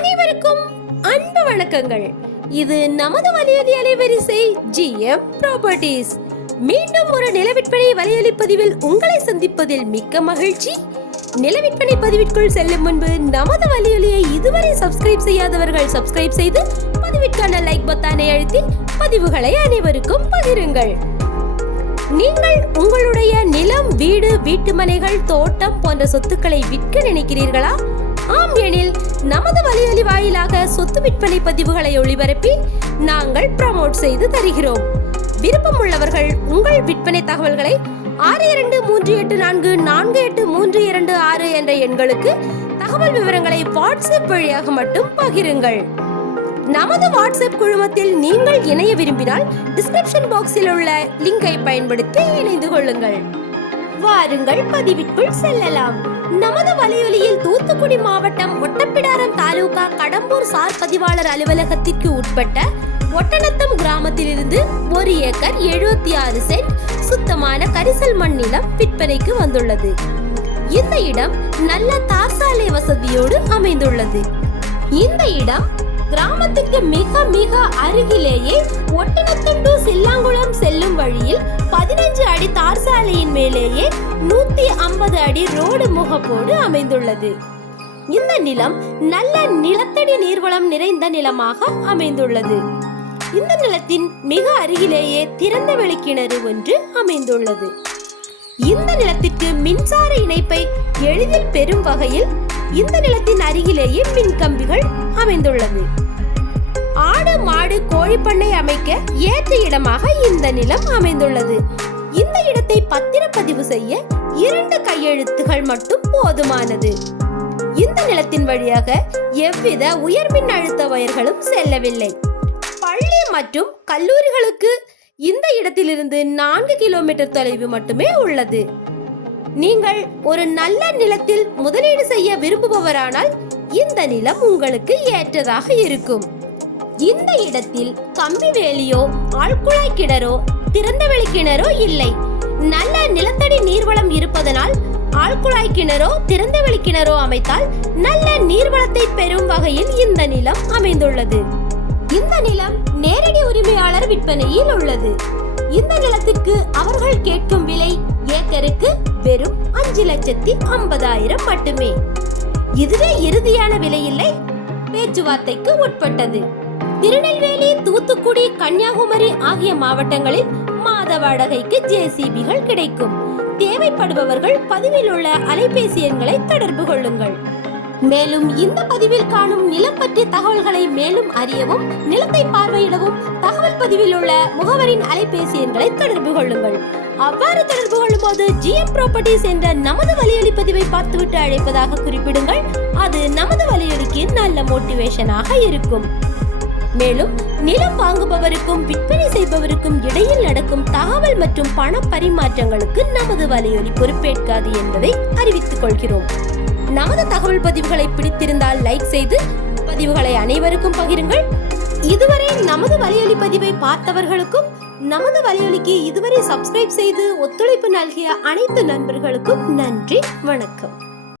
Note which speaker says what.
Speaker 1: அனைவருக்கும் அன்பு வணக்கங்கள். இது நமது வலியுறுதி அலைவரிசை ஜிஎம் ப்ராப்பர்ட்டிஸ் மீண்டும் ஒரு நிலவிற்பனை வலையொலி பதிவில் உங்களை சந்திப்பதில் மிக்க மகிழ்ச்சி. நிலவிற்பனை பதிவிற்குள் செல்லும் முன்பு நமது வலியொலியை இதுவரை சப்ஸ்கிரைப் செய்யாதவர்கள் சப்ஸ்கிரைப் செய்து பதிவிற்கான லைக் பொத்தானை அழுத்தி பதிவுகளை அனைவருக்கும் பகிருங்கள். நீங்கள் உங்களுடைய நிலம் வீடு வீட்டுமனைகள் தோட்டம் போன்ற சொத்துக்களை விற்க நினைக்கிறீர்களா? ஆம் எனில் நமது வலையொலி வாயிலாக சொத்து விற்பனை பதிவுகளை ஒளிபரப்பி நாங்கள் ப்ரமோட் செய்து தருகிறோம். விருப்பம் உள்ளவர்கள் உங்கள் விற்பனை தகவல்களை ஆறு இரண்டு மூன்று எட்டு நான்கு நான்கு எட்டு மூன்று இரண்டு ஆறு என்ற எண்களுக்கு தகவல் விவரங்களை வாட்ஸ்அப் வழியாக மட்டும் பகிருங்கள். நமது வாட்ஸ்அப் குழுமத்தில் நீங்கள் இணைய விரும்பினால் டிஸ்கிரிப்ஷன் பாக்ஸில் உள்ள லிங்கை பயன்படுத்தி இணைந்து கொள்ளுங்கள். வாருங்கள் பதிவிற்குள் செல்லலாம். நமது வலையொலியில் தூத்துக்குடி மாவட்டம் ஒட்டப்பிடாரம் தாலுகா கடம்பூர் சார் பதிவாளர் அலுவலகத்திற்கு உட்பட்ட ஒட்டநத்தம் கிராமத்திலிருந்து ஒரு ஏக்கர் எழுபத்தி ஆறு சென்ட் சுத்தமான கரிசல் மண் நிலம் விற்பனைக்கு வந்துள்ளது. இந்த இடம் நல்ல தார்சாலை வசதியோடு அமைந்துள்ளது. இந்த இடம் கிராமத்துக்கு மிக மிக அருகிலேயே ஒட்டநத்தம் டு சில்லாங்குளம் செல்லும் வழியில் பதினஞ்சு அடி தார் சாலையின் மேலேயே நூத்தி ஐம்பது அடி ரோடு முகப்போடு அமைந்துள்ளது. இந்த நிலம் நல்ல நிலத்தடி நீர்வளம் நிறைந்த நிலமாக அமைந்துள்ளது. இந்த நிலத்தின் மிக அருகிலேயே திறந்த வெளி கிணறு ஒன்று அமைந்துள்ளது. இந்த நிலத்திற்கு மின்சார இணைப்பை எளிதில் பெறும் வகையில் இந்த நிலத்தின் அருகிலேயே மின் கம்பிகள் அமைந்துள்ளது. ஆடு மாடு கோழி பண்ணை அமைக்க ஏற்ற இடமாக இந்த நிலம் அமைந்துள்ளது. இந்த இடத்தை பத்திரப்பதிவு செய்ய இரண்டு கையெழுத்துகள் மட்டும் போதுமானது. இந்த நிலத்தின் வழியாக எவ்வித உயர்மின் அழுத்த வயர்களும் செல்லவில்லை. பள்ளி மற்றும் கல்லூரிகளுக்கு இந்த இடத்திலிருந்து நான்கு கிலோமீட்டர் தொலைவு மட்டுமே உள்ளது. நீங்கள் ஒரு நல்ல நிலத்தில் முதலீடு செய்ய விரும்புபவரானால் இந்த நிலம் உங்களுக்கு ஏற்றதாக இருக்கும். இந்த இடத்தில் கம்பி வேலியோ ஆழ்குழாய் கிணறோ திறந்தவெளி கிணறோ இல்லை. நல்ல நிலத்தடி நீர்வளம் இருப்பதனால் ஆழ்குழாய் கிணறோ திறந்தவெளி கிணறோ அமைத்தால் நல்ல நீர்வளத்தை பெறும் வகையில் இந்த நிலம் அமைந்துள்ளது. இந்த நிலம் நேரடி உரிமையாளர் விற்பனையில் உள்ளது. இந்த நிலத்திற்கு அவர்கள் கேட்கும் விலை ஏக்கருக்கு வெறும் அஞ்சு லட்சத்தி ஐம்பதாயிரம் மட்டுமே. இதுவே இறுதியான விலையில்லை. பேச்சுவார்த்தைக்கு உட்பட்டது. திருநெல்வேலி தூத்துக்குடி கன்னியாகுமரி ஆகிய மாவட்டங்களில் மாத வாடகைக்கு ஜேசிபிகள் கிடைக்கும். தேவைப்படுபவர்கள் பதிவில் உள்ள அலைபேசி எண்களை தொடர்பு கொள்ளுங்கள். மேலும் இந்த பதிவில் காணும் நிலம் பற்றிய தகவல்களை மேலும் அறியவும் நிலத்தை பார்வையிடவும் தகவல் பதிவில் உள்ள முகவரின் அலைபேசி எண்களை தொடர்பு கொள்ளுங்கள். அவ்வாறு தொடர்பு கொள்ளும் போது ஜிஎம் ப்ராப்பர்ட்டிஸ் என்ற நமது வலையொலி பதிவை பார்த்துவிட்டு அழைப்பதாக குறிப்பிடுங்கள். அது நமது வலியொலிக்கு நல்ல மோட்டிவேஷனாக இருக்கும். மேலும் நிலம் வாங்குபவருக்கும் விற்பனை செய்பவருக்கும் இடையில் நடக்கும் தகவல் மற்றும் பண பரிமாற்றங்களுக்கு நமது வலையொலி பொறுப்பேற்காது என்பதை அறிவித்துக் கொள்கிறோம். நமது தகவல் பதிவுகளை பிடித்திருந்தால் லைக் செய்து பதிவுகளை அனைவருக்கும் பகிருங்கள். இதுவரை நமது வலையொலி பதிவை பார்த்தவர்களுக்கும் நமது வலையொலிக்கு இதுவரை சப்ஸ்கிரைப் செய்து ஒத்துழைப்பு நல்கிய அனைத்து நண்பர்களுக்கும் நன்றி வணக்கம்.